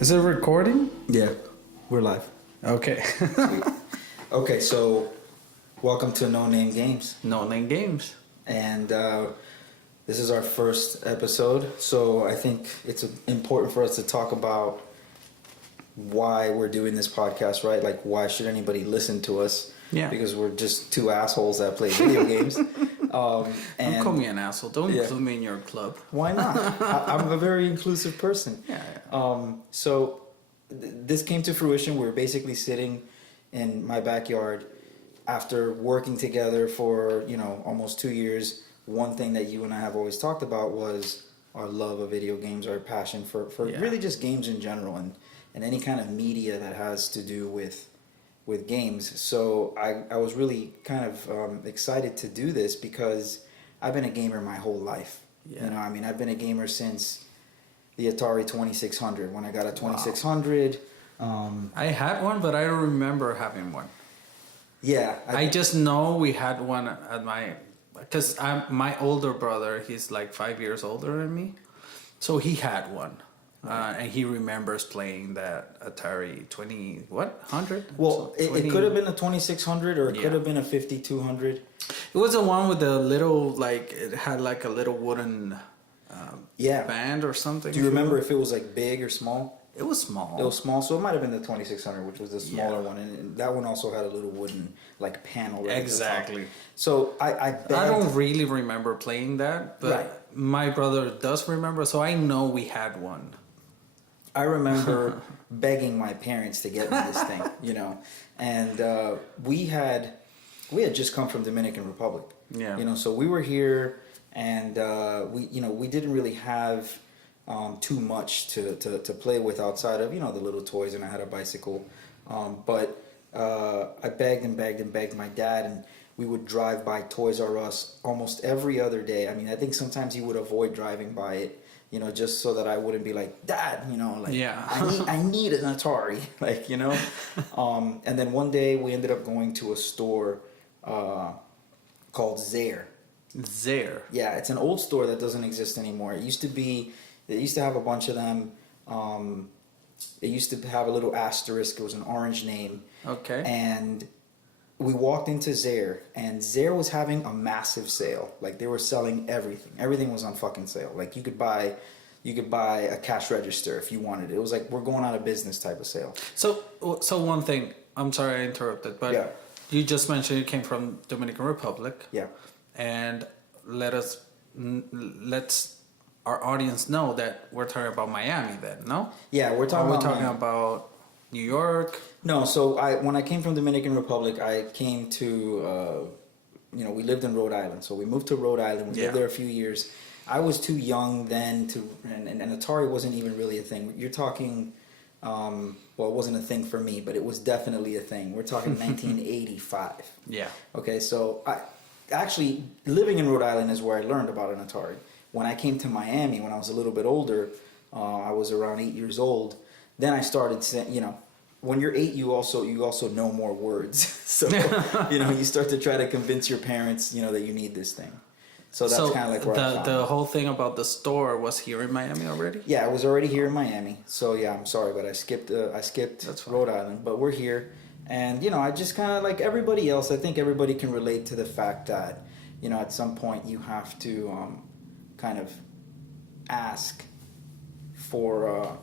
Is it recording? Yeah, we're live. Okay. Okay, so welcome to No Name Games. No Name Games. And this is our first episode, so I think it's important for us to talk about why we're doing this podcast, right? Like, why should anybody listen to us? Yeah. Because we're just two assholes that play video games. Don't call me an asshole. Don't include me in your club. Why not? I'm a very inclusive person. Yeah. So this came to fruition. We were basically sitting in my backyard after working together for, almost 2 years. One thing that you and I have always talked about was our love of video games, our passion for really just games in general and any kind of media that has to do with games. So I was really kind of excited to do this because I've been a gamer my whole life. Yeah. I've been a gamer since the Atari 2600. When I got a 2600, I had one, but I don't remember having one. Yeah, I just know we had one at because my older brother, he's like 5 years older than me, so he had one. And he remembers playing that Atari 100? Well, So it could have been a 2600 or it could have been a 5200. It was the one with the little, it had like a little wooden band or something. Do you remember if it was like big or small? It was small. It was small, so it might have been the 2600, which was the smaller one, and that one also had a little wooden panel. Right exactly. So I don't really remember playing that, but my brother does remember, so I know we had one. I remember begging my parents to get me this thing, and we had just come from Dominican Republic. Yeah. So we were here, and we didn't really have too much to play with outside of the little toys, and I had a bicycle, but I begged and begged and begged my dad, and we would drive by Toys R Us almost every other day. I think sometimes he would avoid driving by it, just so that I wouldn't be like, Dad, I need an Atari, and then one day we ended up going to a store called Zare. Zare. Yeah, it's an old store that doesn't exist anymore. They used to have a bunch of them. It used to have a little asterisk. It was an orange name. Okay. And we walked into Zare, and Zare was having a massive sale. Like, they were selling everything. Everything was on fucking sale. Like, you could buy a cash register if you wanted it. It was like, we're going out of business type of sale. So one thing, I'm sorry I interrupted, but you just mentioned you came from Dominican Republic. Yeah. And let's our audience know that we're talking about Miami then, no? Yeah, we're talking about New York. No, so when I came from Dominican Republic, I came to, we lived in Rhode Island. So we moved to Rhode Island. We lived there a few years. I was too young then and Atari wasn't even really a thing. You're talking, well, it wasn't a thing for me, but it was definitely a thing. We're talking 1985. Yeah. Okay, so actually living in Rhode Island is where I learned about an Atari. When I came to Miami, when I was a little bit older, I was around 8 years old. Then I started saying, when you're 8, you also know more words. So, you start to try to convince your parents, that you need this thing. So that's kind of like where I found the whole thing about the store was here in Miami already? Yeah, it was already here in Miami. So yeah, I'm sorry, but I skipped Rhode Island, but we're here. And, I just kind of like everybody else, I think everybody can relate to the fact that, at some point you have to kind of ask for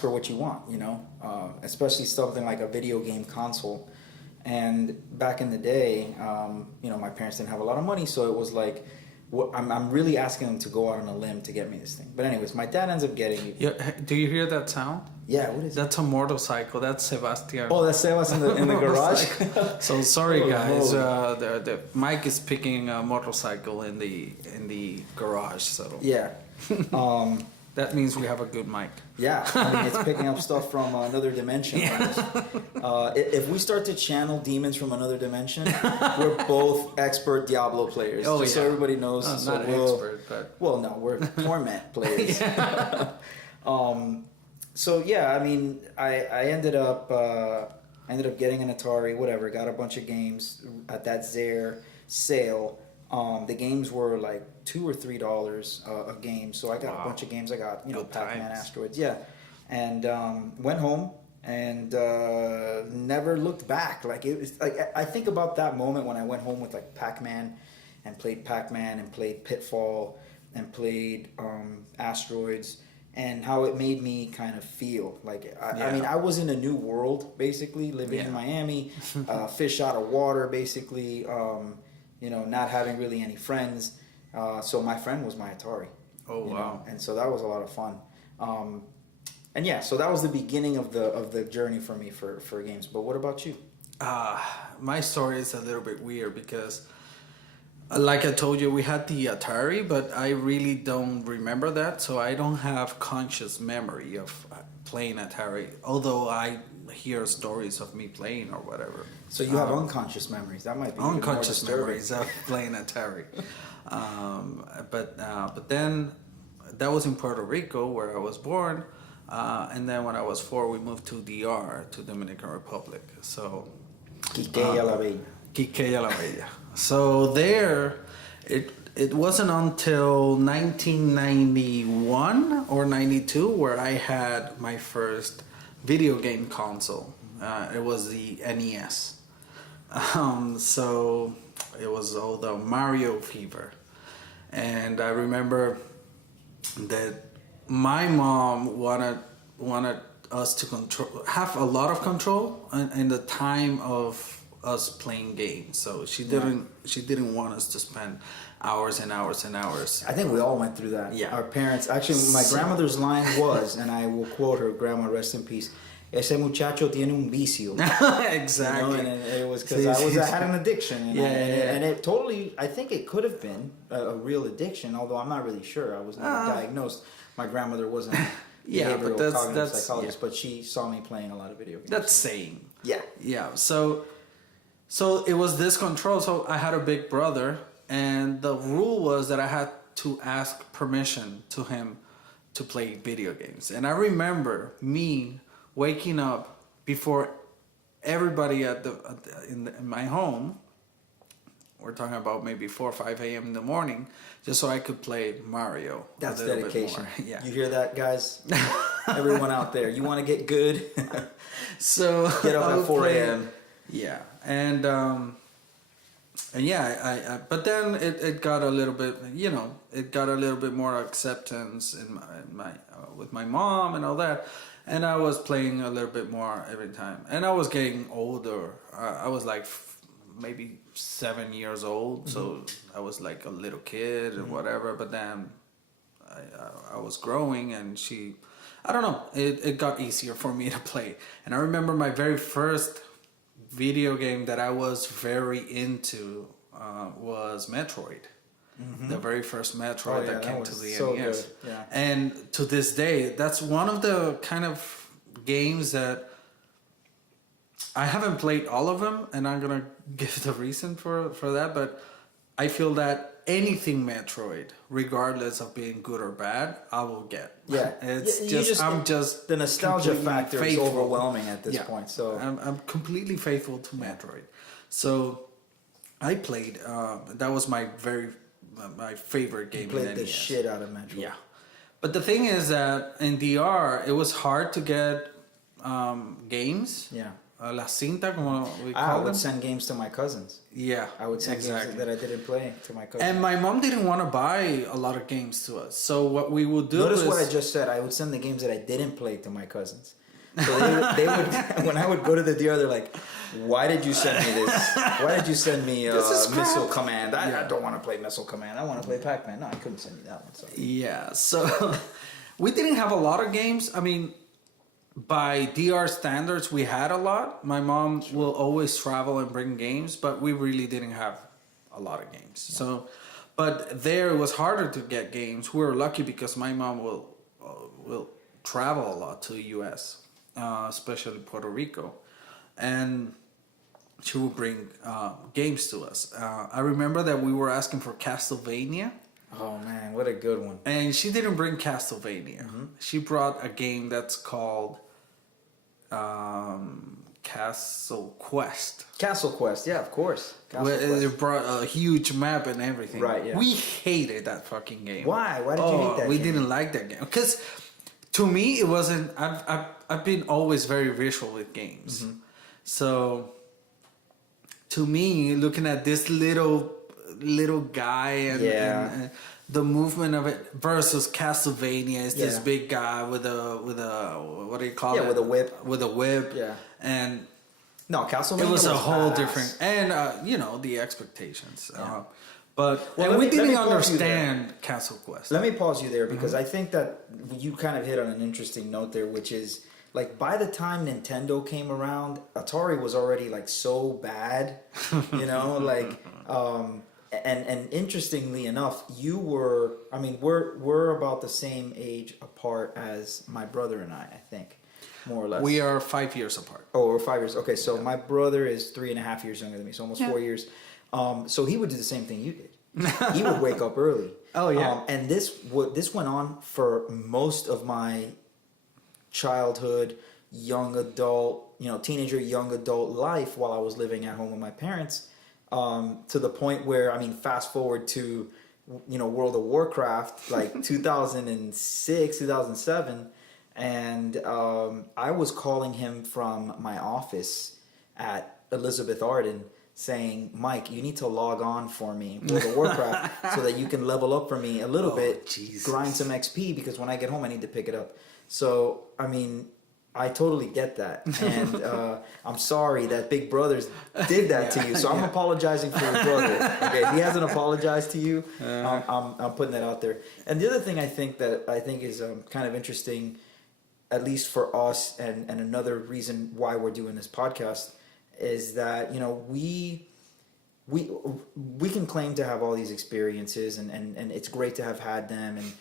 what you want, especially something like a video game console. And back in the day, my parents didn't have a lot of money, so it was like, I'm really asking them to go out on a limb to get me this thing. But anyways, my dad ends up getting it. Yeah, do you hear that sound? Yeah, what is that? That's a motorcycle. That's Sebastian. Oh, that's Sebastian in the garage? So sorry, guys. The mic is picking a motorcycle in the garage. So yeah. That means we have a good mic. Yeah, it's picking up stuff from another dimension. If we start to channel demons from another dimension, we're both expert Diablo players. Oh, just so everybody knows. Not expert, but... Well, no, we're torment players. So yeah, I ended up getting an Atari, whatever. Got a bunch of games at that Zare sale. The games were like $2 or $3 a game, so I got a bunch of games. I got Pac-Man, Asteroids, yeah. and went home and never looked back. Like it was like I think about that moment when I went home with like Pac-Man and played Pitfall and played Asteroids, and how it made me kind of feel. Like I mean, I was in a new world basically, living in Miami, fish out of water basically. You know, not having really any friends. So my friend was my Atari. Oh wow! Know? And so that was a lot of fun. And yeah, so that was the beginning of the journey for me for games. But what about you? My story is a little bit weird because, like I told you, we had the Atari, but I really don't remember that, so I don't have conscious memory of playing Atari. Although I hear stories of me playing or whatever. So you have unconscious memories. That might be unconscious memories of playing Atari. But then that was in Puerto Rico where I was born. And then when I was 4, we moved to DR, to Dominican Republic. So Quiqueya La Bella. Quiqueya La Bella. So there, it wasn't until 1991 or 92 where I had my first video game console. It was the NES. So it was all the Mario fever. And I remember that my mom wanted us to have a lot of control in the time of us playing games. So she didn't want us to spend hours and hours and hours. I think we all went through that. Yeah. Our parents, actually, my grandmother's line was, and I will quote her, grandma, rest in peace, ese muchacho tiene un vicio. Exactly. You know, and it was because I had an addiction. And it totally, I think it could have been a real addiction, although I'm not really sure. I was never diagnosed. My grandmother wasn't behavioral cognitive psychologist, but she saw me playing a lot of video games. That's same. Yeah. Yeah. So it was this control. So I had a big brother, and the rule was that I had to ask permission to him to play video games. And I remember me waking up before everybody in my home. We're talking about maybe 4 or 5 a.m. in the morning, just so I could play Mario. That's dedication. Yeah. You hear that, guys? Everyone out there, you want to get good? So get up at 4 a.m. Yeah, and yeah, I but then it got a little bit, you know, it got a little bit more acceptance in my with my mom and all that, and I was playing a little bit more every time, and I was getting older. I was like maybe 7 years old, so I was like a little kid and whatever. But then I was growing, and I don't know, it got easier for me to play. And I remember my very first video game that I was very into was Metroid. The very first Metroid that came to the NES. Yeah. And to this day, that's one of the kind of games that I haven't played all of them, and I'm gonna give the reason for that, but I feel that anything Metroid, regardless of being good or bad, I will get. Yeah, I'm just the nostalgia factor faithful. is overwhelming at this point. So I'm completely faithful to Metroid. So I played. That was my favorite game. You played in the NES. shit out of Metroid. Yeah, but the thing is that in DR it was hard to get games. Yeah. La cinta, como we I call would them. send games to my cousins. Yeah, I would send games that I didn't play to my cousins. And my mom didn't want to buy a lot of games to us. So what we would do Notice is... what I just said. I would send the games that I didn't play to my cousins. So they would, when I would go to the DR, they're like, why did you send me this? Why did you send me Missile Command? I don't want to play Missile Command. I want to play Pac-Man. No, I couldn't send you that one. Sorry. Yeah, so we didn't have a lot of games. I mean, by DR standards, we had a lot. My mom will always travel and bring games, but we really didn't have a lot of games. Yeah. So, but there it was harder to get games. We were lucky because my mom will travel a lot to the U.S., especially Puerto Rico, and she will bring games to us. I remember that we were asking for Castlevania. Oh man, what a good one! And she didn't bring Castlevania. She brought a game that's called Castle Quest. Castle Quest, yeah, of course. It brought a huge map and everything. Right, yeah. We hated that fucking game. Why? Why did you hate that We game? didn't like that game. Because to me, it wasn't. I've been always very visual with games, so to me, looking at this little guy and the movement of it versus Castlevania is this big guy with a what do you call it? With a whip. With a whip. Yeah. And no, Castlevania it was a whole badass. different, and the expectations. But Well, we let me didn't pause you understand Castle Quest. Let me pause you there because I think that you kind of hit on an interesting note there, which is like by the time Nintendo came around, Atari was already like so bad, and interestingly enough, we're about the same age apart as my brother and I think, more or less. We are 5 years apart. Oh, we're 5 years. Okay, so my brother is 3.5 years younger than me, so almost 4 years. So he would do the same thing you did. He would wake up early. Oh yeah. And this went on for most of my childhood, young adult, teenager, young adult life while I was living at home with my parents. To the point where, fast forward to, World of Warcraft, like 2006, 2007, and I was calling him from my office at Elizabeth Arden saying, Mike, you need to log on for me, World of Warcraft, so that you can level up for me a little bit, Jesus. grind some XP, because when I get home, I need to pick it up. So, I totally get that. And I'm sorry that Big Brothers did that to you. So I'm apologizing for your brother. Okay, if he hasn't apologized to you, I'm putting that out there. And the other thing I think is kind of interesting, at least for us, and another reason why we're doing this podcast, is that we can claim to have all these experiences, and it's great to have had them, and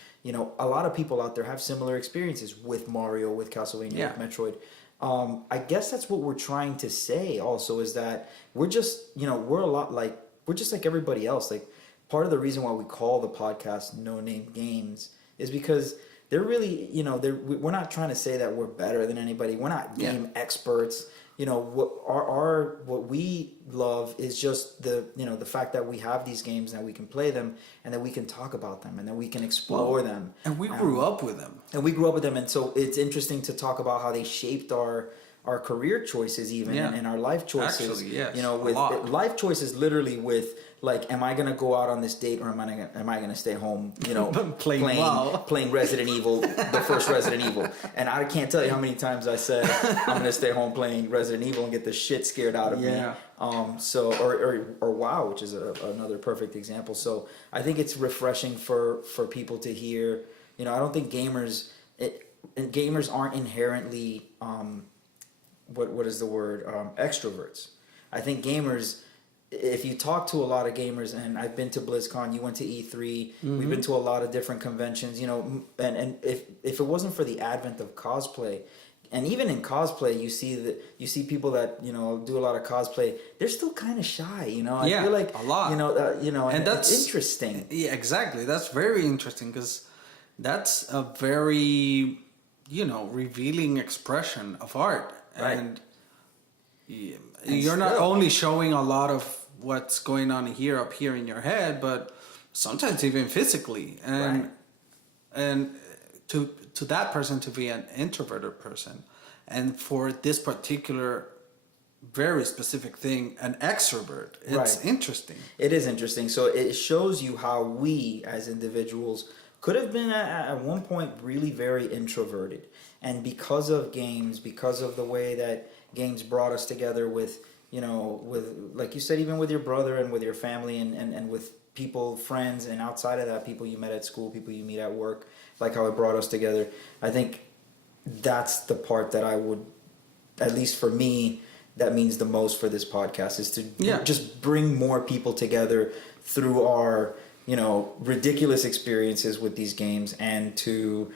a lot of people out there have similar experiences with Mario, with Castlevania, with Metroid. I guess that's what we're trying to say also, is that we're just we're just like everybody else. Like, part of the reason why we call the podcast No Name Games is because they're really, we're not trying to say that we're better than anybody. We're not game experts. What we love is just the fact that we have these games and that we can play them and that we can talk about them and that we can explore them. And we grew up with them. And so it's interesting to talk about how they shaped our career choices and our life choices. Actually, yes, with life choices, literally with, like, am I going to go out on this date or am I going to stay home, playing Resident Evil, the first Resident Evil. And I can't tell you how many times I said I'm going to stay home playing Resident Evil and get the shit scared out of me. Or WoW, which is another perfect example. So I think it's refreshing for people to hear. I don't think gamers aren't inherently what is the word, extroverts. I think gamers, if you talk to a lot of gamers, and I've been to BlizzCon, you went to E3, we've been to a lot of different conventions, and if it wasn't for the advent of cosplay, and even in cosplay, you see people that do a lot of cosplay, they're still kind of shy, I feel like a lot, and that's interesting. Yeah, exactly. That's very interesting, because that's a very revealing expression of art. Right. And you're not only showing a lot of what's going on up here in your head, but sometimes even physically. And to that person to be an introverted person, and for this particular very specific thing, an extrovert, it's interesting. It is interesting. So it shows you how we as individuals could have been at one point really very introverted. And because of games, because of the way that games brought us together with, like you said, even with your brother and with your family and with people, friends, and outside of that, people you met at school, people you meet at work, like how it brought us together. I think that's the part that I would, at least for me, that means the most for this podcast, is to just bring more people together through our ridiculous experiences with these games, and to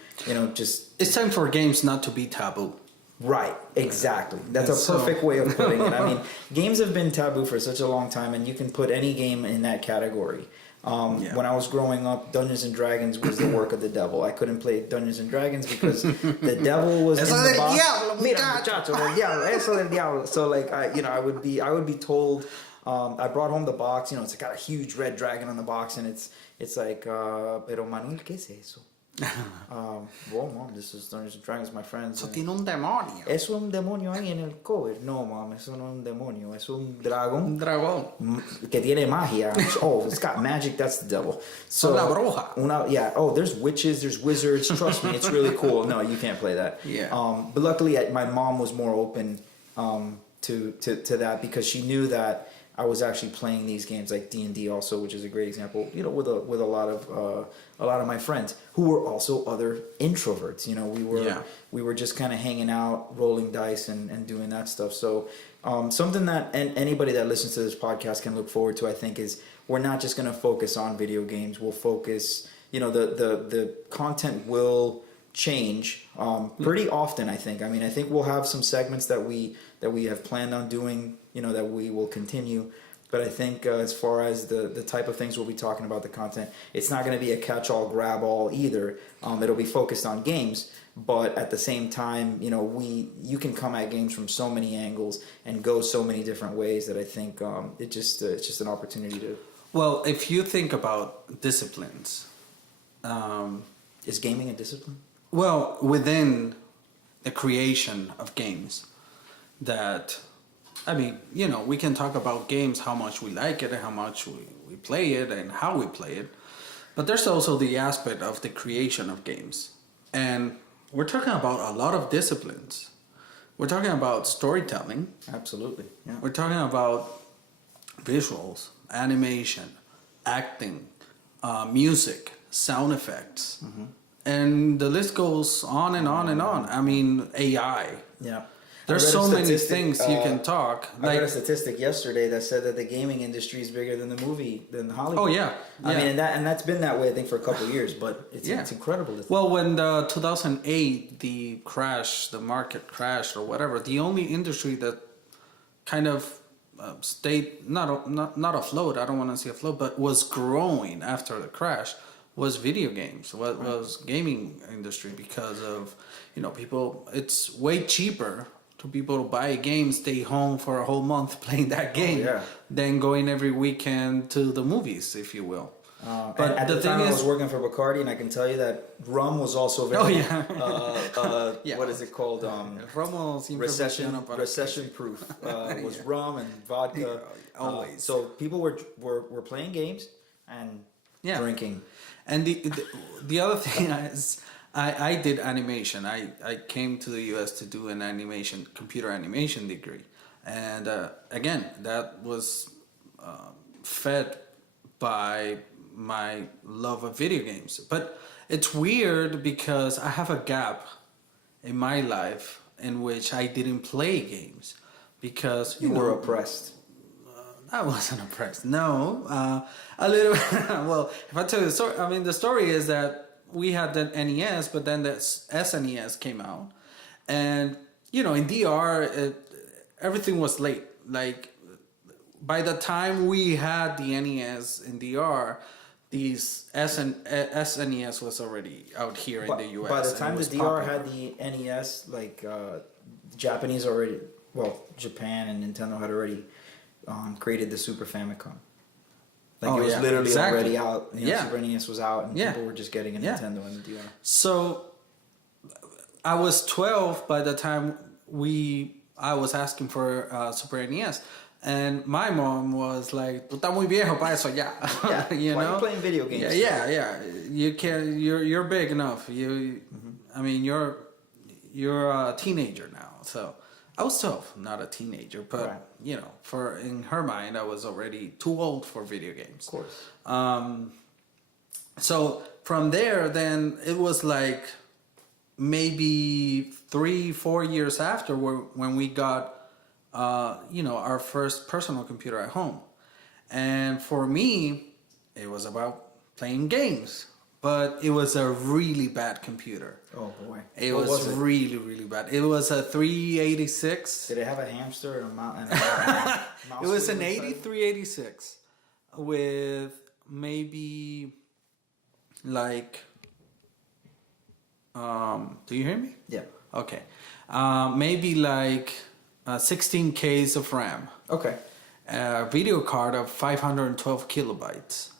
just, it's time for games not to be taboo. Right, exactly. That's a perfect way of putting it. Games have been taboo for such a long time, and you can put any game in that category. When I was growing up, Dungeons and Dragons was the work of the devil. I couldn't play Dungeons and Dragons because the devil was in the box. Mira, muchacho, el diablo, eso del diablo. So like I would be told. I brought home the box. It's got a huge red dragon on the box, and it's like, pero Manuel, ¿qué es eso? Well, Mom, this is Dungeons and Dragons, my friends. Eso tiene un demonio. Es un demonio ahí en el cover. No, Mom, eso no es un demonio. Es un dragón. Un dragón. Que tiene magia. Oh, it's got magic. That's the devil. So, Una bruja. Yeah. Oh, there's witches. There's wizards. Trust me, it's really cool. No, you can't play that. Yeah. But luckily, my mom was more open to that because she knew that I was actually playing these games like D&D also, which is a great example. You know, with a lot of my friends who were also other introverts. You know, we were just kind of hanging out, rolling dice, and doing that stuff. So something that anybody that listens to this podcast can look forward to, I think, is we're not just going to focus on video games. We'll focus. You know, the content will change pretty often. I think. I mean, I think we'll have some segments that we have planned on doing. You know, that we will continue. But I think as far as the type of things we'll be talking about, the content, it's not going to be a catch-all, grab-all either. It'll be focused on games, but at the same time, you know, you can come at games from so many angles and go so many different ways that I think it's just an opportunity to. Well, if you think about disciplines, Is gaming a discipline? well, within the creation of games, that, I mean, you know, we can talk about games, how much we like it and how much we play it and how we play it. But there's also the aspect of the creation of games. And we're talking about a lot of disciplines. We're talking about storytelling. Absolutely. Yeah. We're talking about visuals, animation, acting, music, sound effects. Mm-hmm. And the list goes on and on and on. I mean, AI. Yeah. There's so many things you can talk. I read a statistic yesterday that said that the gaming industry is bigger than than Hollywood. Oh yeah, I mean, and that's been that way I think for a couple of years, but it's incredible. Well, when the 2008 the market crashed or whatever, the only industry that kind of stayed not afloat. I don't want to say afloat, but was growing after the crash was video games. Was gaming industry because of, you know, people. It's way cheaper to people to buy a game, stay home for a whole month playing that game, than going every weekend to the movies, if you will. But at the time I was working for Bacardi, and I can tell you that rum was also very. What is it called? Recession proof. Was rum and vodka. Always. So people were playing games and drinking. And the other thing is, I did animation. I came to the U.S. to do an computer animation degree. And again, that was fed by my love of video games. But it's weird because I have a gap in my life in which I didn't play games because you were oppressed. I wasn't oppressed. No, a little. Well, if I tell you the story, I mean, the story is that we had the NES, but then the SNES came out, and you know, in DR, everything was late. Like by the time we had the NES in DR, these SNES was already out here in the US. By the time the DR had the NES, like Japanese already, Japan and Nintendo had already created the Super Famicom. Like it was literally already out. You know, Super NES was out, and people were just getting a Nintendo in the DR. So I was 12 by the time I was asking for Super NES. And my mom was like, "Tú estás muy viejo para eso ya." You know? Why are you playing video games? Yeah. You can. You're big enough. I mean, you're a teenager now. So I was 12, not a teenager, but you know, in her mind, I was already too old for video games. Of course. So from there, then it was like maybe 3-4 years after when we got. Our first personal computer at home. And for me, it was about playing games. But it was a really bad computer. Oh boy. It was really, really bad. It was a 386. Did it have a hamster and a mouse? It was an 8386 with maybe like do you hear me? Yeah. Okay. Maybe like 16 Ks of RAM. Okay. A video card of 512 kilobytes.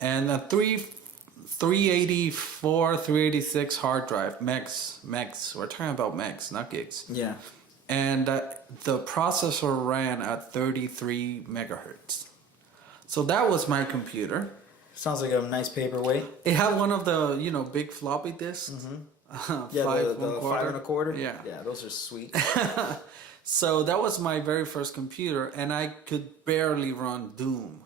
And a 384, 386 hard drive, megs. We're talking about megs, not gigs. Yeah. And the processor ran at 33 megahertz. So that was my computer. Sounds like a nice paperweight. It had one of the, big floppy disks. Yeah, the 5 1/4. Yeah. Yeah, those are sweet. So that was my very first computer, and I could barely run Doom.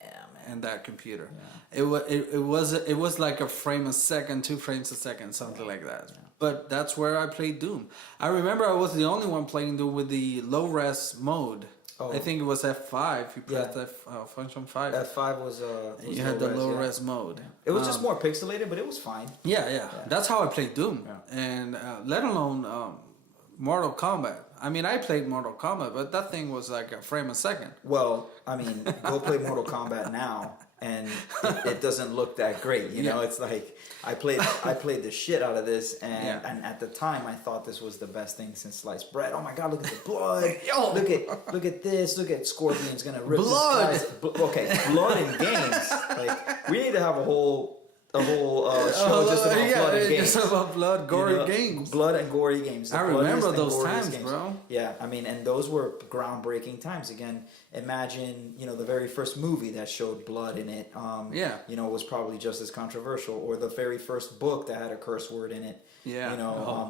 Yeah, man. In that computer. Yeah. It was like a frame a second, 2 frames a second, something like that. Yeah. But that's where I played Doom. I remember I was the only one playing Doom with the low res mode. Oh. I think it was F5. You pressed Yeah. function 5. F5 was you had the low res mode. Yeah. It was just more pixelated, but it was fine. Yeah. That's how I played Doom. Yeah. And let alone Mortal Kombat. I mean, I played Mortal Kombat, but that thing was like a frame a second. Well, I mean, go play Mortal Kombat now, and it doesn't look that great. You know, it's like I played the shit out of this, and at the time I thought this was the best thing since sliced bread. Oh my god, look at the blood! Look at this! Look at Scorpion's gonna rip blood. This guy's, okay, blood in games. Like we need to have a whole show just about blood and games. Just about blood, gory games. Blood and gory games. I remember those times, bro. Yeah, I mean, and those were groundbreaking times. Again, imagine, the very first movie that showed blood in it. Was probably just as controversial. Or the very first book that had a curse word in it.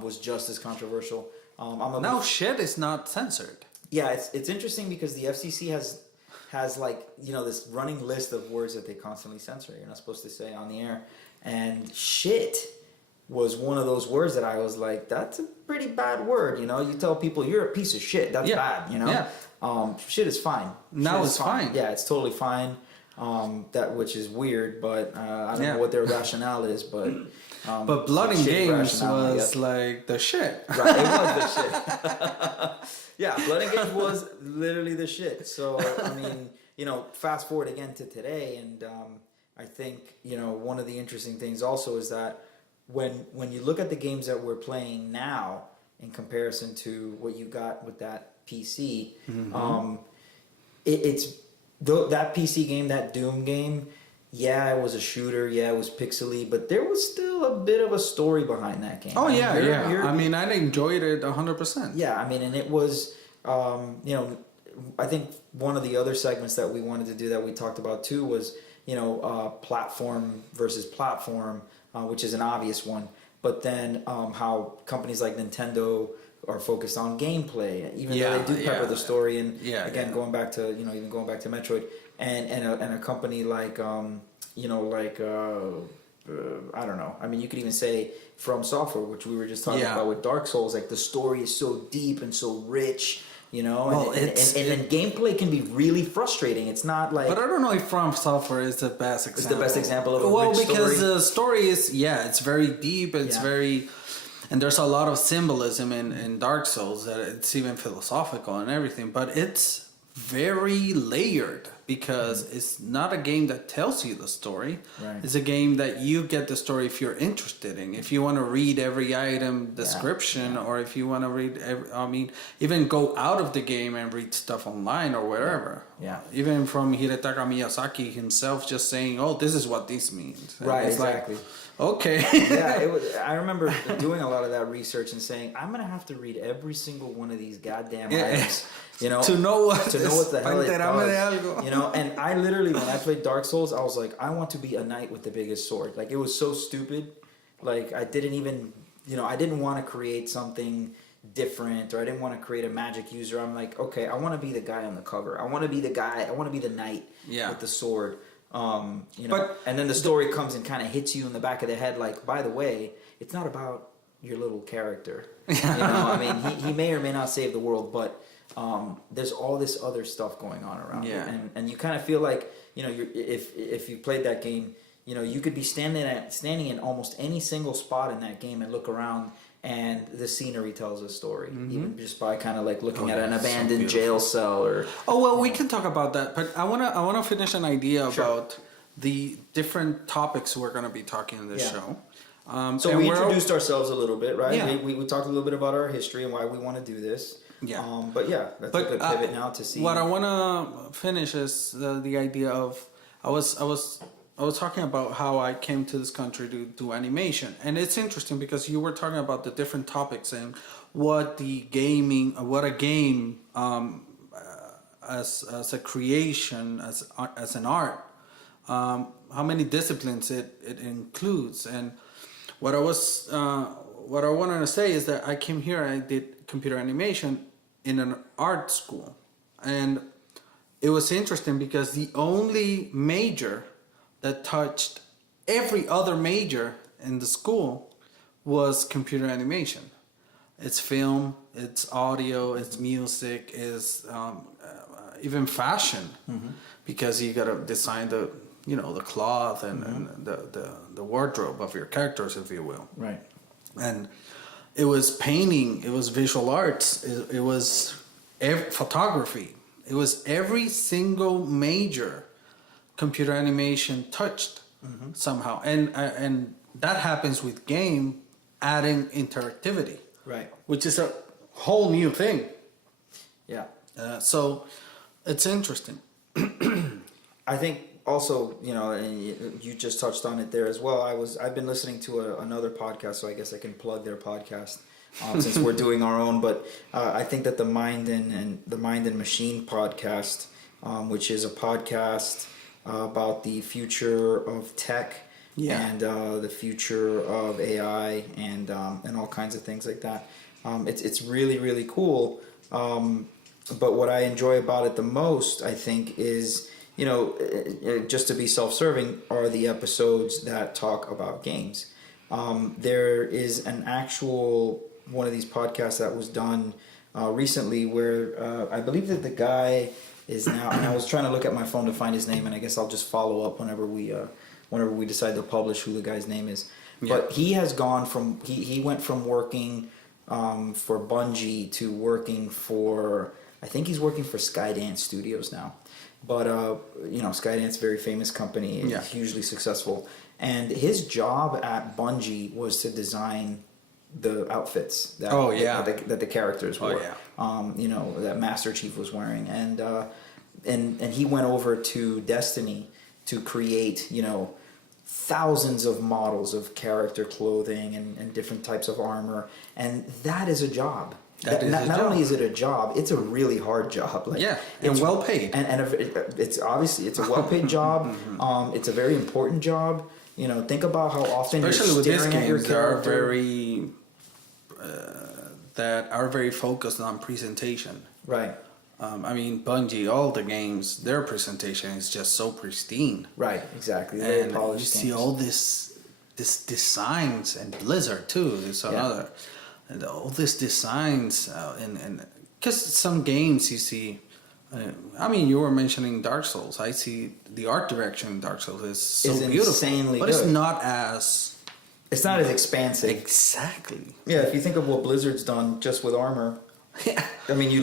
Was just as controversial. Now shit is not censored. Yeah, it's interesting because the FCC has like, this running list of words that they constantly censor. You're not supposed to say on the air. And shit was one of those words that I was like, that's a pretty bad word. You tell people you're a piece of shit. That's bad, Yeah. Shit is fine. Now it's fine. Yeah, it's totally fine. Which is weird, but I don't know what their rationale is, but blood in games was like the shit. Right, it was the shit. Yeah, blood in games was literally the shit. So I mean, fast forward again to today, and I think one of the interesting things also is that when you look at the games that we're playing now in comparison to what you got with that PC, it's that PC game, that Doom game. Yeah, it was a shooter. Yeah, it was pixely, but there was still a bit of a story behind that game. Oh, yeah. I mean, I enjoyed it 100%. Yeah, I mean, and it was, I think one of the other segments that we wanted to do that we talked about too was, platform versus platform, which is an obvious one. But then how companies like Nintendo are focused on gameplay, even though they do pepper the story. And going back to, even going back to Metroid. And a company like I don't know. I mean, you could even say From Software, which we were just talking about with Dark Souls. Like the story is so deep and so rich, and then gameplay can be really frustrating. It's not like. But I don't know if From Software is the best example. It's the best example of a rich story. Because the story is it's very deep. It's very. And there's a lot of symbolism in Dark Souls that it's even philosophical and everything, but it's very layered because it's not a game that tells you the story. Right. It's a game that you get the story if you're interested in. If you want to read every item description, or if you want to read even go out of the game and read stuff online or wherever. Yeah. Even from Hidetaka Miyazaki himself just saying, "Oh, this is what this means." And right, it's exactly. Like, okay. Yeah, I remember doing a lot of that research and saying, I'm gonna have to read every single one of these goddamn items, to know what the hell it does. And I literally, when I played Dark Souls, I was like, I want to be a knight with the biggest sword. Like, it was so stupid. Like, I didn't even, I didn't want to create something different, or I didn't want to create a magic user. I'm like, okay, I want to be the guy on the cover. I want to be the knight with the sword. And then the story comes and kind of hits you in the back of the head, like, by the way, it's not about your little character. I mean, he may or may not save the world, but there's all this other stuff going on around you, and you kind of feel like, if you played that game, you could be standing in almost any single spot in that game and look around, and the scenery tells a story, even just by kind of like looking at an abandoned jail cell or. Oh well, we can talk about that, but I wanna finish an idea about the different topics we're gonna be talking in this show. So we introduced ourselves a little bit, right? Yeah. We talked a little bit about our history and why we want to do this. Yeah. That's a good pivot now to see. What I wanna finish is the idea of I was was talking about how I came to this country to do animation, and it's interesting because you were talking about the different topics and what a game as a creation, as an art, how many disciplines it includes. And what I wanted to say is that I came here and I did computer animation in an art school, and it was interesting because the only major that touched every other major in the school was computer animation. It's film, it's audio, it's music, it's even fashion, because you gotta design the cloth and the wardrobe of your characters, if you will. Right. And it was painting, it was visual arts, it was photography. It was every single major computer animation touched somehow, and that happens with game adding interactivity, right? Which is a whole new thing. Yeah. So it's interesting. I think also, and you just touched on it there as well. I've been listening to another podcast, so I guess I can plug their podcast. Since we're doing our own, but I think that the Mind and Machine podcast, which is a podcast about the future of tech and the future of AI and all kinds of things like that. It's really, really cool. But what I enjoy about it the most, I think, is just to be self-serving, are the episodes that talk about games. There is an actual one of these podcasts that was done recently where I believe that the guy is now, and I was trying to look at my phone to find his name, and I guess I'll just follow up whenever we decide to publish who the guy's name is. Yeah. But he has gone from, he went from working for Bungie to working for, I think he's working for Skydance Studios now. But, Skydance, very famous company, hugely successful. And his job at Bungie was to design the outfits that the characters wore. That Master Chief was wearing, and he went over to Destiny to create thousands of models of character clothing and different types of armor, and that is a job. Not only is it a job, it's a really hard job. And well paid. And it's obviously it's a well paid job. It's a very important job. Think about how often, especially with these games, that are very focused on presentation. Right. Bungie, all the games, their presentation is just so pristine. Right. Exactly. And you see all this designs, and Blizzard too. It's another. And all these designs, and because some games you see, you were mentioning Dark Souls. I see the art direction in Dark Souls is so beautiful, insanely but good. It's not as expansive. Exactly. Yeah, if you think of what Blizzard's done just with armor, you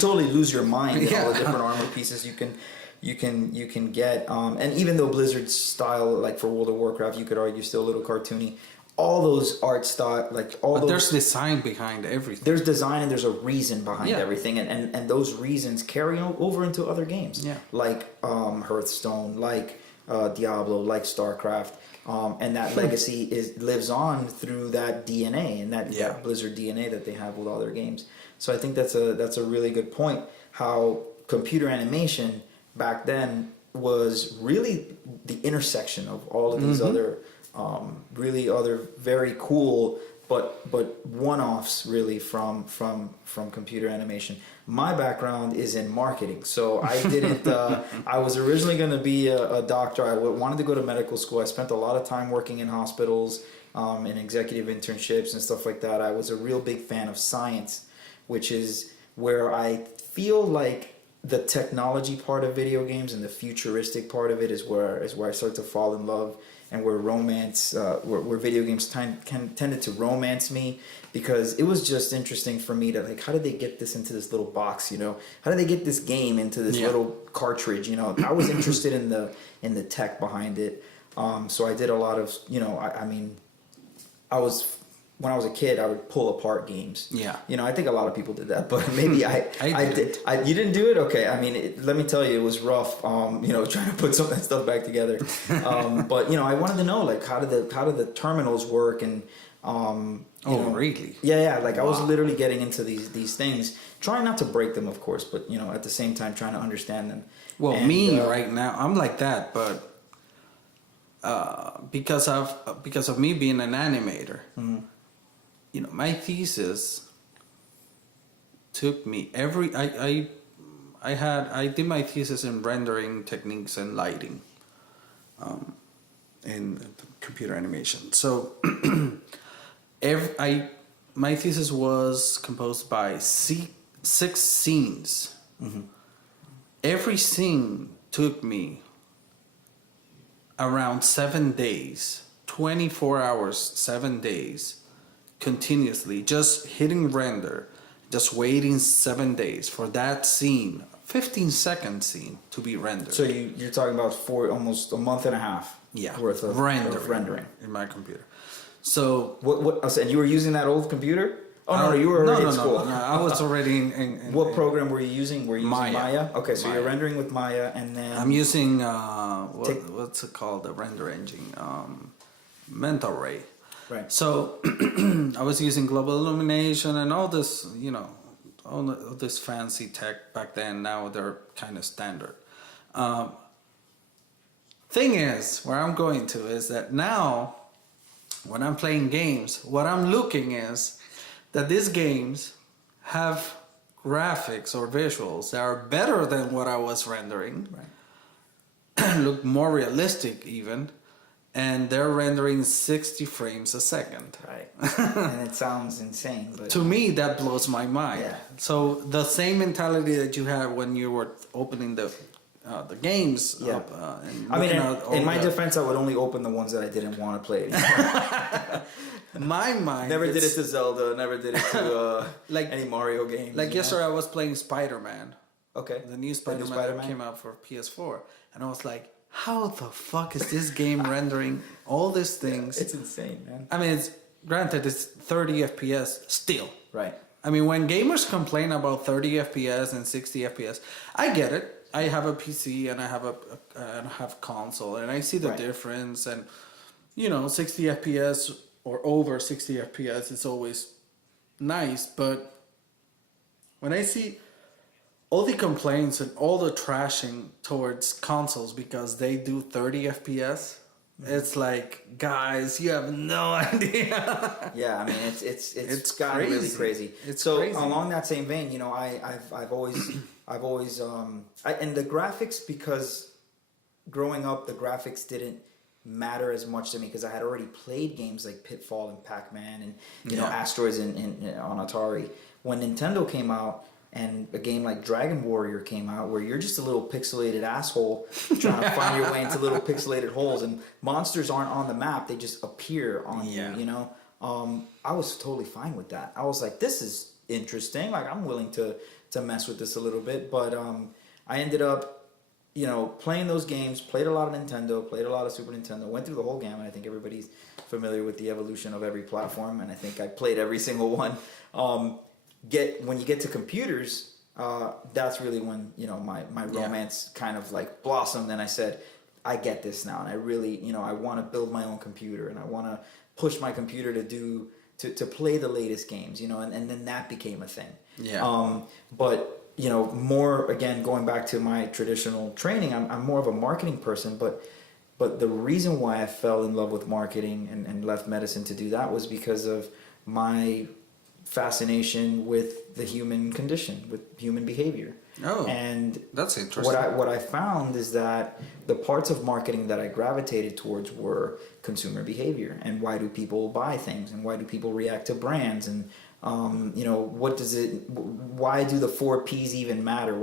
totally lose your mind in all the different armor pieces you can get. And even though Blizzard's style, like for World of Warcraft, you could argue still a little cartoony. All those art style, there's design behind everything. There's design and there's a reason behind everything, and those reasons carry over into other games, like Hearthstone, like Diablo, like StarCraft, and that legacy lives on through that DNA and that Blizzard DNA that they have with all their games. So I think that's a really good point. How computer animation back then was really the intersection of all of these other. Really other very cool but one-offs really from computer animation. My background is in marketing, so I didn't I was originally going to be a doctor. I wanted to go to medical school. I spent a lot of time working in hospitals and executive internships and stuff like that. I was a real big fan of science, which is where I feel like the technology part of video games and the futuristic part of it is where I start to fall in love, and where romance, where video games tended to romance me, because it was just interesting for me to how did they get this into this little box, How did they get this game into this little cartridge, I was interested in the tech behind it, so I did a lot of, I was when I was a kid, I would pull apart games. Yeah. You know, I think a lot of people did that, but maybe I did. You didn't do it? Okay. I mean, let me tell you, it was rough. You know, trying to put some of that stuff back together. But you know, I wanted to know, like, how do the terminals work, and you know, really? Yeah. Like, I was literally getting into these things, trying not to break them, of course, but you know, at the same time, trying to understand them. Well, right now, I'm like that, but because of me being an animator, you know, my thesis took me I did my thesis in rendering techniques and lighting, in computer animation. So my thesis was composed by 6 scenes. Every scene took me around 7 days, 24 hours, 7 days, continuously, just hitting render, just waiting 7 days for that scene, 15-second scene, to be rendered. So you're talking about almost a month and a half worth of rendering in my computer. So what? And you were using that old computer? Oh no, you were already in school. No, I was already in what program were you using? Were you using Maya? Okay, so Maya. You're rendering with Maya, and then I'm using what's it called, the render engine, Mental Ray. Right. So I was using global illumination and all this, you know, all this fancy tech back then. Now they're kind of standard. Thing is, where I'm going to is that now, when I'm playing games, what I'm looking is that these games have graphics or visuals that are better than what I was rendering, right? Look more realistic even, and they're rendering 60 frames a second. Right. And it sounds insane, but to me that blows my mind. Yeah. So the same mentality that you had when you were opening the games up, and I mean, in my defense, I would only open the ones that I didn't want to play anymore. My mind never did it to Zelda, never did it to like any Mario games. Like yesterday I was playing Spider-Man. Okay. The new Spider-Man that came out for PS4, and I was like, how the fuck is this game rendering all these things? It's insane, man. I mean, granted it's 30 FPS still. Right. I mean, when gamers complain about 30 FPS and 60 FPS, I get it. I have a PC and I have a console, and I see the difference. And you know, 60 FPS or over 60 FPS is always nice. But when I see all the complaints and all the trashing towards consoles because they do 30 FPS, it's like, guys, you have no idea. Yeah, I mean, it's gotten crazy. Really crazy. It's so crazy. Along that same vein, you know, I've always and the graphics, because growing up the graphics didn't matter as much to me because I had already played games like Pitfall and Pac-Man and you know, Asteroids on Atari. When Nintendo came out and a game like Dragon Warrior came out, where you're just a little pixelated asshole trying to find your way into little pixelated holes, and monsters aren't on the map, they just appear on you know. I was totally fine with that. I was like, this is interesting, like I'm willing to mess with this a little bit. But I ended up, you know, playing those games, played a lot of Nintendo, played a lot of Super Nintendo, went through the whole gamut. I think everybody's familiar with the evolution of every platform, and I think I played every single one. When you get to computers, that's really when, you know, my romance kind of like blossomed, and I said, I get this now, and I really, you know, I want to build my own computer, and I want to push my computer to play the latest games, you know, and then that became a thing. Yeah. But you know, more again, going back to my traditional training, I'm more of a marketing person, but the reason why I fell in love with marketing and left medicine to do that was because of my fascination with the human condition, with human behavior. Oh, and that's interesting. What I found is that the parts of marketing that I gravitated towards were consumer behavior, and why do people buy things, and why do people react to brands, and you know, why do the 4 P's even matter?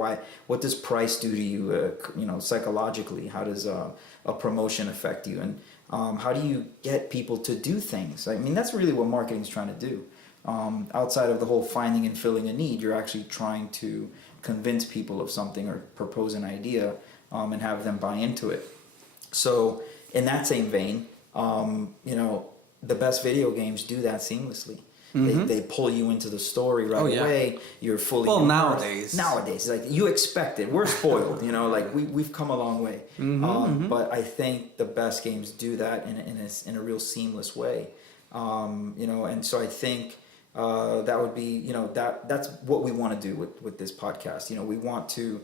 What does price do to you, you know, psychologically? How does a promotion affect you? And how do you get people to do things? I mean, that's really what marketing is trying to do. Outside of the whole finding and filling a need, you're actually trying to convince people of something or propose an idea and have them buy into it. So in that same vein, you know, the best video games do that seamlessly. They pull you into the story right away. You're fully immersed. Nowadays, like you expect it. We're spoiled, you know. Like we've come a long way. But I think the best games do that in a real seamless way. You know, and so I think that would be, you know, that's what we want to do with this podcast. You know, we want to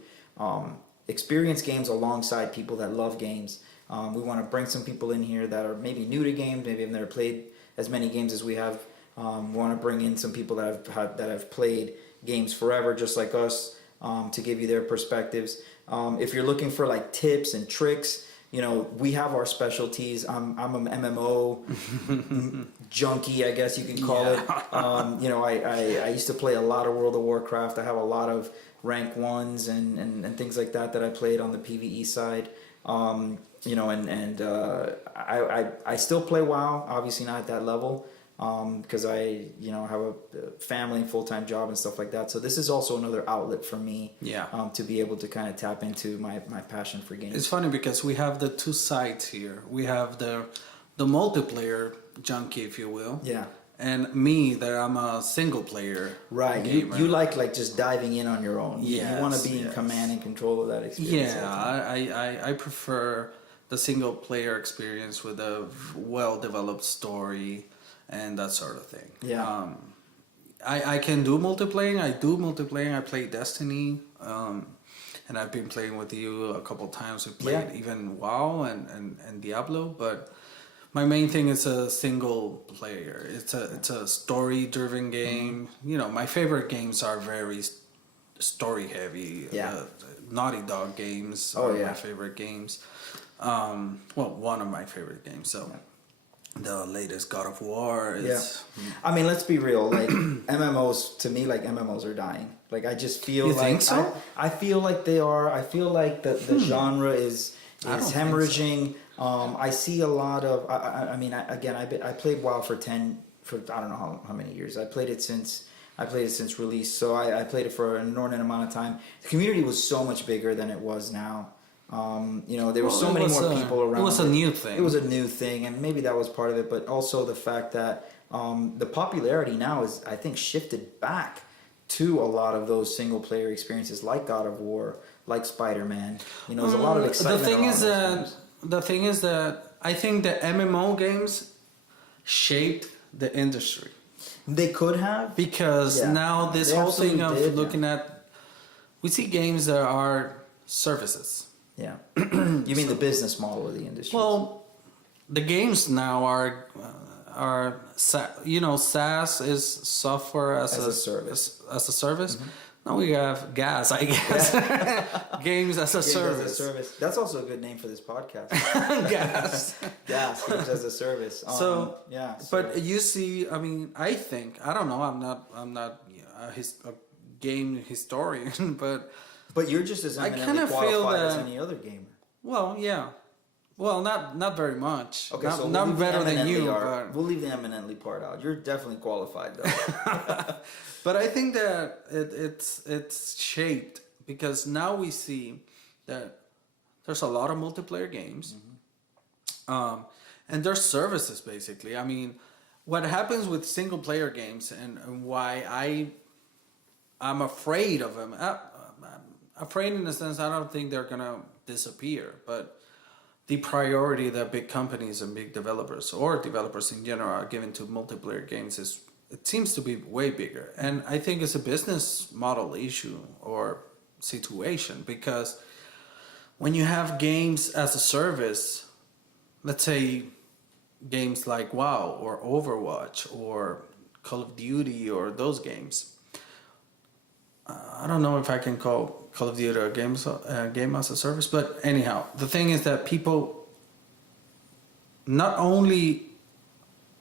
experience games alongside people that love games. We want to bring some people in here that are maybe new to games, maybe have never played as many games as we have. We want to bring in some people that have played games forever, just like us, to give you their perspectives. If you're looking for like tips and tricks, you know, we have our specialties. I'm an MMO junkie, I guess you can call it. You know, I used to play a lot of World of Warcraft. I have a lot of rank ones and things like that I played on the PvE side. You know, and I still play WoW, obviously not at that level. Because I, you know, have a family and full-time job and stuff like that. So this is also another outlet for me, to be able to kind of tap into my passion for games. It's funny because we have the two sides here. We have the multiplayer junkie, if you will. Yeah. And me, that I'm a single player. Right. Gamer. You like just diving in on your own. Yeah. You want to be in command and control of that experience. Yeah. I prefer the single player experience with a well-developed story and that sort of thing. Yeah. I can do multiplayer. I do multiplayer. I play Destiny. And I've been playing with you a couple times. We played even WoW and Diablo. But my main thing is a single player. It's a story-driven game. You know, my favorite games are very story-heavy. Yeah. Naughty Dog games are my favorite games. Well, one of my favorite games. So. Yeah. The latest God of War is... Yeah. I mean, let's be real. Like, MMOs, to me, like, MMOs are dying. Like, I just feel like... You think so? I feel like they are. I feel like the genre is hemorrhaging. So. I see a lot of... I mean, I played WoW for I don't know how many years. I played it since release. So I played it for an inordinate amount of time. The community was so much bigger than it was now. You know, there were so many more people around. It was a new thing. It was a new thing, and maybe that was part of it, but also the fact that the popularity now is, I think, shifted back to a lot of those single-player experiences, like God of War, like Spider-Man. You know, there's a lot of excitement. The thing is that I think the MMO games shaped the industry. They could have, because now this whole thing of looking at, we see games that are services. Yeah. You mean the business model of the industry? Well, the games now are you know, SaaS is software as a service. As a service. Mm-hmm. Now we have GaaS, I guess. Games as a service. As a service. That's also a good name for this podcast. GaaS. GaaS, games as a service. So, but you see, I mean, I don't know. I'm not a game historian, But you're just as eminently qualified as any other gamer. Well, yeah. Well, not very much. Okay, so not better than you. But we'll leave the eminently part out. You're definitely qualified, though. But I think that it's shaped, because now we see that there's a lot of multiplayer games, and there's services basically. I mean, what happens with single player games and why I'm afraid of them. Afraid in the sense, I don't think they're gonna disappear, but the priority that big companies and big developers, or developers in general, are given to multiplayer games it seems to be way bigger. And I think it's a business model issue or situation, because when you have games as a service, let's say games like WoW or Overwatch or Call of Duty or those games, I don't know if I can call Call of Duty a game as a service, but anyhow, the thing is that people not only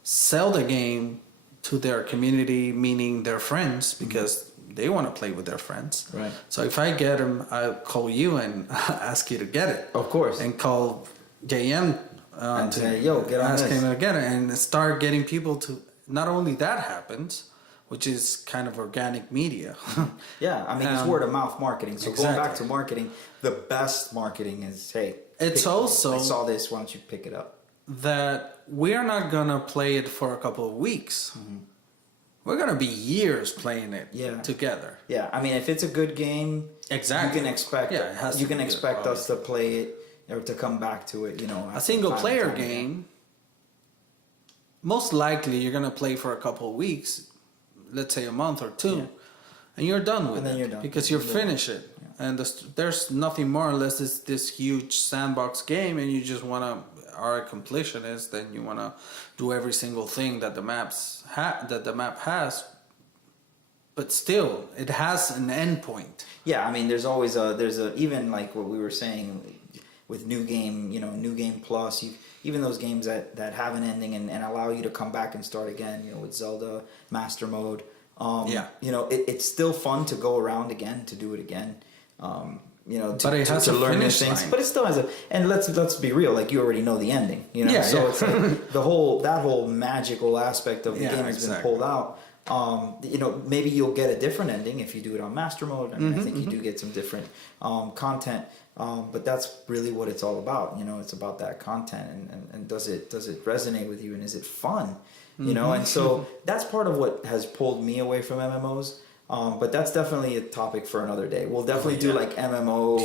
sell the game to their community, meaning their friends, because they want to play with their friends. Right. So if I get them, I'll call you and ask you to get it. Of course. And call JM and say, yo, get on ask this. him to get it, and start getting people to. Not only that happens, which is kind of organic media. Yeah, I mean, it's word of mouth marketing. So going back to marketing, the best marketing is, hey, I saw this. Why don't you pick it up? that we are not gonna play it for a couple of weeks. Mm-hmm. We're gonna be years playing it together. Yeah, I mean, if it's a good game, exactly, you can expect us to play it or to come back to it. You know, a single player game. Most likely, you're gonna play for a couple of weeks, let's say a month or two, and you're done with it because you finish it. Yeah. And there's nothing more unless it's this huge sandbox game, and you just wanna. Are a completionist, then you want to do every single thing that the map has, but still it has an end point. Yeah, I mean, there's always even like what we were saying with new game plus, even those games that have an ending and allow you to come back and start again, with Zelda Master Mode. It's still fun to go around again, to do it again. To learn new things, but it still has and let's be real, like you already know the ending, so it's like that whole magical aspect of the game has been pulled out. Maybe you'll get a different ending if you do it on Master Mode, and I think you do get some different content, but that's really what it's all about. It's about that content, and does it resonate with you, and is it fun? And so that's part of what has pulled me away from MMOs. But that's definitely a topic for another day. We'll definitely do like MMO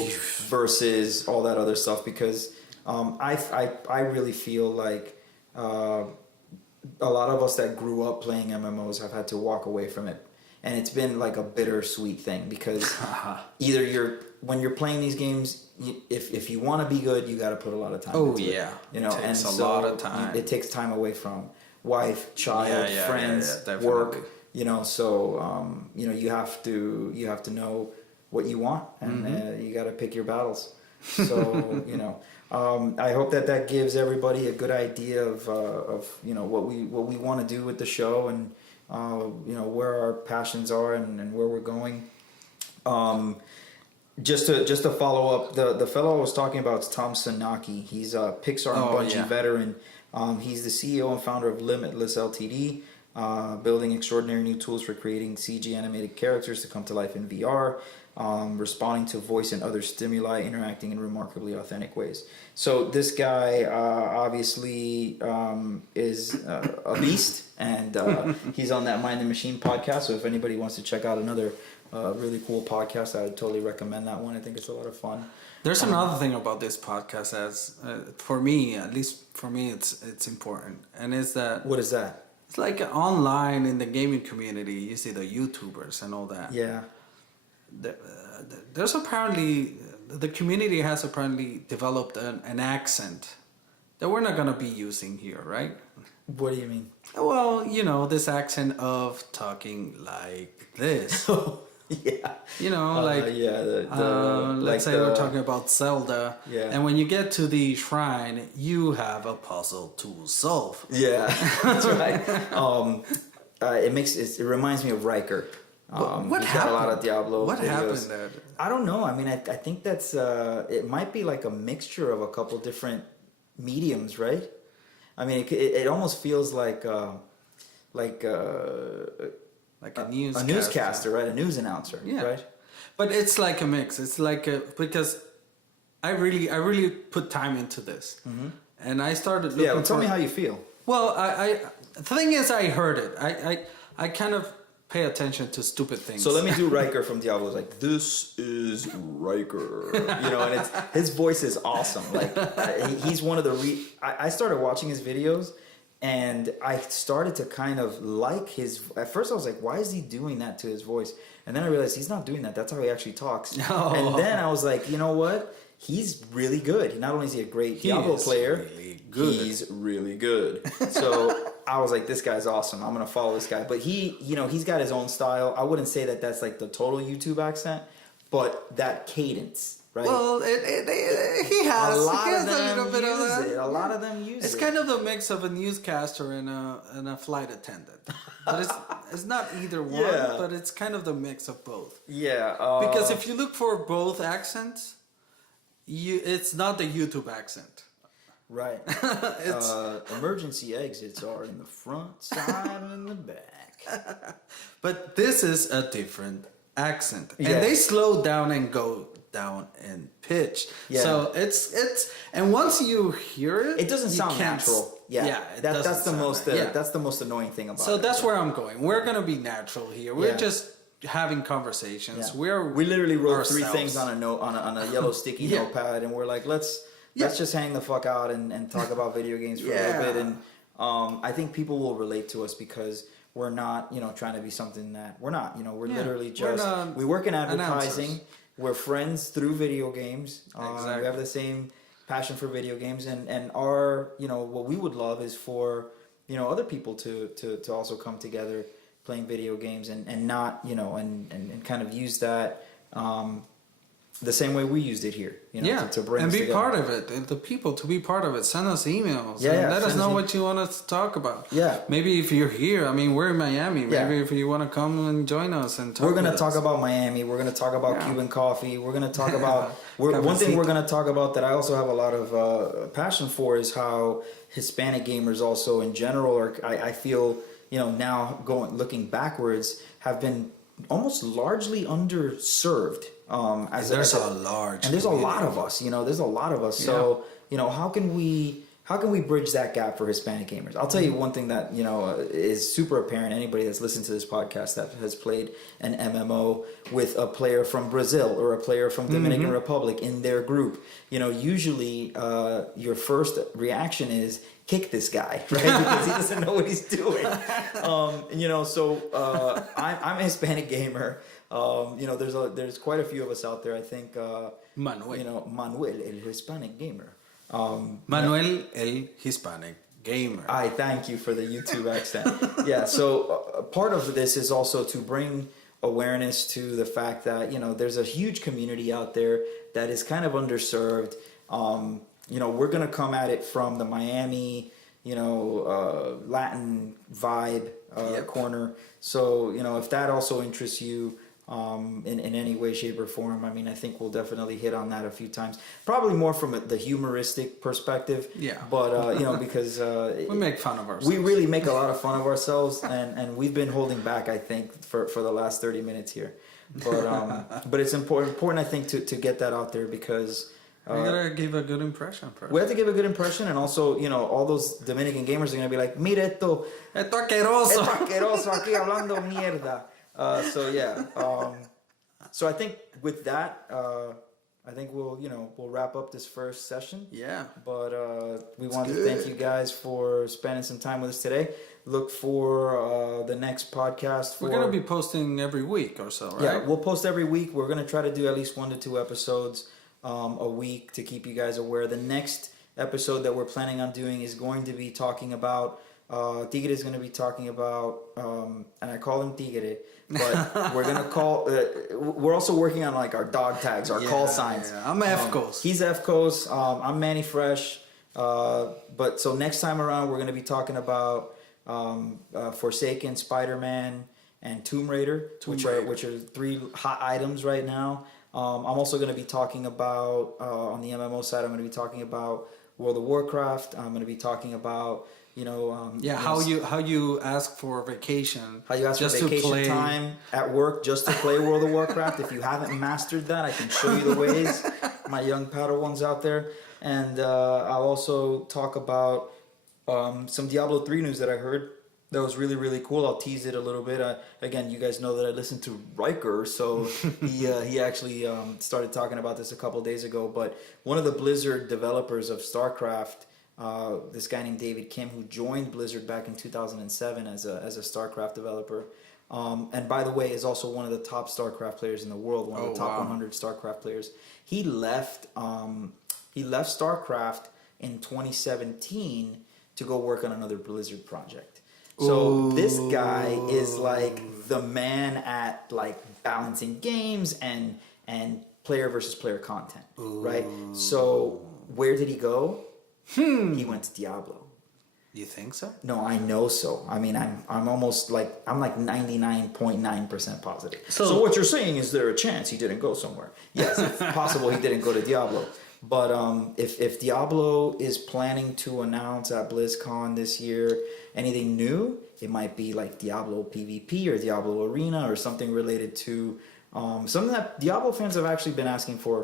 versus all that other stuff, because I really feel like a lot of us that grew up playing MMOs have had to walk away from it, and it's been like a bittersweet thing, because either when you're playing these games, if you want to be good, you got to put a lot of time. into it, it takes a lot of time. It takes time away from wife, child, friends, work. So you have to know what you want, and you got to pick your battles. So I hope that gives everybody a good idea of what we want to do with the show, and where our passions are, and where we're going. Just to follow up, the fellow I was talking about is Tom Sanaki. He's a Pixar and Bungie veteran. He's the CEO and founder of Limitless Ltd. Building extraordinary new tools for creating CG animated characters to come to life in VR, responding to voice and other stimuli, interacting in remarkably authentic ways. So this guy obviously is a beast, and he's on that Mind the Machine podcast. So if anybody wants to check out another really cool podcast, I would totally recommend that one. I think it's a lot of fun. There's another thing about this podcast, as for me, at least for me, it's important, and is that what is that? It's like online in the gaming community, you see the YouTubers and all that. Yeah. There's apparently, the community has apparently developed an accent that we're not going to be using here, right? What do you mean? Well, this accent of talking like this. Yeah. Let's say we're talking about Zelda. Yeah. And when you get to the shrine, you have a puzzle to solve. Yeah, that's right. It reminds me of Riker. What happened? Got a lot of Diablo What videos. happened there? I don't know. I mean, I think that's it might be like a mixture of a couple different mediums, right? I mean, it almost feels like a newscaster, right? A news announcer, right? But it's like a mix. It's like because I really put time into this, and I started looking. Yeah, well, tell me how you feel. Well, the thing is, I heard it. I kind of pay attention to stupid things. So let me do Riker from Diablo. It's like, this is Riker, and his voice is awesome. Like he's one of the. I started watching his videos. And I started to kind of like his. At first, I was like, "Why is he doing that to his voice?" And then I realized he's not doing that. That's how he actually talks. Oh. And then I was like, you know what? He's really good. Not only is he a great Diablo player, he's really good. So I was like, this guy's awesome. I'm gonna follow this guy. But he's got his own style. I wouldn't say that that's like the total YouTube accent, but that cadence. Right? Well, he has a little bit of that. A lot of them use it. It's kind of the mix of a newscaster and a flight attendant. But it's not either one, but it's kind of the mix of both. Yeah. Because if you look for both accents, it's not the YouTube accent. Right. Emergency exits are in the front, side, and the back. But this is a different accent. And they slow down and go down in pitch. Yeah. So it's and once you hear it, It doesn't you sound can't natural. Yeah, it that's doesn't the sound most right. Yeah. that's the most annoying thing about it. So that's where I'm going. We're gonna be natural here. We're Yeah. just having conversations. Yeah. We literally wrote three ourselves. things on a note on a yellow sticky Yeah. notepad, and we're like, let's just hang the fuck out and talk about video games for a little bit. And I think people will relate to us because we're not, trying to be something that we're not. We're literally just we work in advertising. Announcers. We're friends through video games. Exactly. We have the same passion for video games, and our what we would love is for other people to also come together playing video games and not and kind of use that the same way we used it here, to bring and us be together. part of it. And the people to be part of it. Send us emails. Yeah, and let us send know us what you want us to talk about. Yeah. Maybe if you're here, I mean, we're in Miami. Maybe Yeah. if you want to come and join us and talk. We're gonna with talk us. about Miami. We're gonna talk about Cuban coffee. We're gonna talk about one thing we're gonna talk about that I also have a lot of passion for is how Hispanic gamers also in general are. I feel now looking backwards have been almost largely underserved. There's a large and there's a community. lot of us. There's a lot of us. So how can we bridge that gap for Hispanic gamers? I'll tell you one thing that is super apparent. Anybody that's listened to this podcast that has played an MMO with a player from Brazil or a player from Dominican Republic in their group, usually your first reaction is kick this guy, right? Because he doesn't know what he's doing. So I'm a Hispanic gamer. There's quite a few of us out there. I think Manuel, el Hispanic gamer. Manuel el Hispanic gamer. I thank you for the YouTube accent. Yeah, so part of this is also to bring awareness to the fact that there's a huge community out there that is kind of underserved. We're gonna come at it from the Miami, Latin vibe corner. So if that also interests you. In any way, shape, or form. I mean, I think we'll definitely hit on that a few times. Probably more from the humoristic perspective. Yeah. But, because... we make fun of ourselves. We really make a lot of fun of ourselves, and we've been holding back, I think, for the last 30 minutes here. But but it's important, I think, to get that out there because... we gotta give a good impression first. We have to give a good impression, and also, all those Dominican gamers are going to be like, mira esto... Esto asqueroso. Esto asqueroso aquí hablando mierda. So I think with that, I think we'll wrap up this first session. Yeah. But we want to thank you guys for spending some time with us today. Look for the next podcast. We're gonna be posting every week or so, right? Yeah, we'll post every week. We're gonna try to do at least 1 to 2 episodes a week to keep you guys aware. The next episode that we're planning on doing is going to be talking about. Tigre is going to be talking about, and I call him Tigre, but we're going to call, we're also working on like our dog tags, our call signs. Yeah. I'm Efcos. He's Efcos. I'm Mannifresh. But so next time around, we're going to be talking about Forsaken, Spider-Man, and Tomb Raider, which are 3 hot items right now. I'm also going to be talking about, on the MMO side, I'm going to be talking about World of Warcraft. I'm going to be talking about how you ask for vacation. How you ask just for vacation to play. time at work just to play World of Warcraft. If you haven't mastered that, I can show you the ways. My young Padawans out there. And I'll also talk about some Diablo 3 news that I heard. That was really, really cool. I'll tease it a little bit. Again, you guys know that I listen to Riker, so he actually started talking about this a couple days ago. But one of the Blizzard developers of StarCraft, this guy named David Kim, who joined Blizzard back in 2007 as a StarCraft developer, and by the way, is also one of the top StarCraft players in the world, one of the top 100 StarCraft players. He left StarCraft in 2017 to go work on another Blizzard project. So this guy is like the man at like balancing games and player versus player content, right? So where did he go? He went to Diablo. You think so? No, I know so. I mean, I'm almost like 99.9% positive. So what you're saying is there a chance he didn't go somewhere? Yes, it's possible he didn't go to Diablo. But if Diablo is planning to announce at BlizzCon this year anything new, it might be like Diablo PvP or Diablo Arena or something related to Something that Diablo fans have actually been asking for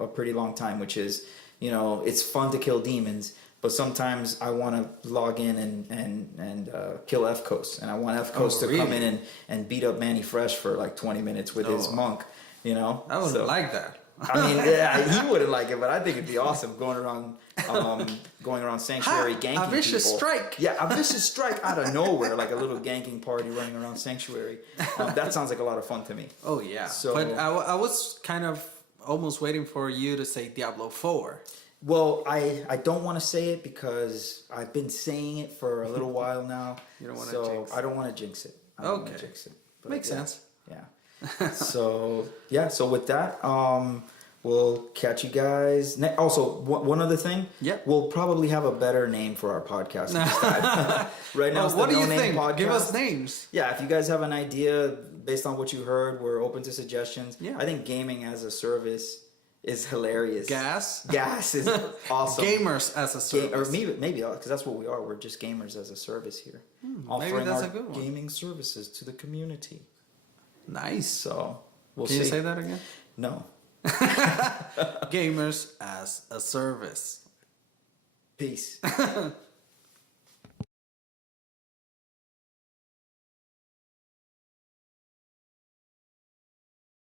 a pretty long time, which is, you know, it's fun to kill demons, but sometimes I want to log in and kill Efcos, and I want Efcos to come in and beat up Mannifresh for like 20 minutes with his monk, you know? I wouldn't like that. I mean, yeah, he wouldn't like it, but I think it'd be awesome going around Sanctuary ganking a vicious people. strike. Yeah, a vicious strike out of nowhere, like a little ganking party running around Sanctuary. That sounds like a lot of fun to me. Oh yeah. So, but I was kind of almost waiting for you to say Diablo 4. Well, I don't want to say it because I've been saying it for a little while now. You don't want to jinx it. I don't want to jinx it. I don't want to jinx it. But Makes sense. Yeah. So with that, we'll catch you guys. Also, one other thing. Yep. We'll probably have a better name for our podcast next time. Right now, it's what the do you No Name think? Podcast. Give us names. Yeah, if you guys have an idea based on what you heard, we're open to suggestions. Yeah. I think gaming as a service is hilarious. Gas is awesome. Gamers as a service. Or maybe because that's what we are. We're just gamers as a service here, offering that's our a good one. gaming services to the community. Nice. So we'll Can see. you say that again? No. Gamers as a service. Peace.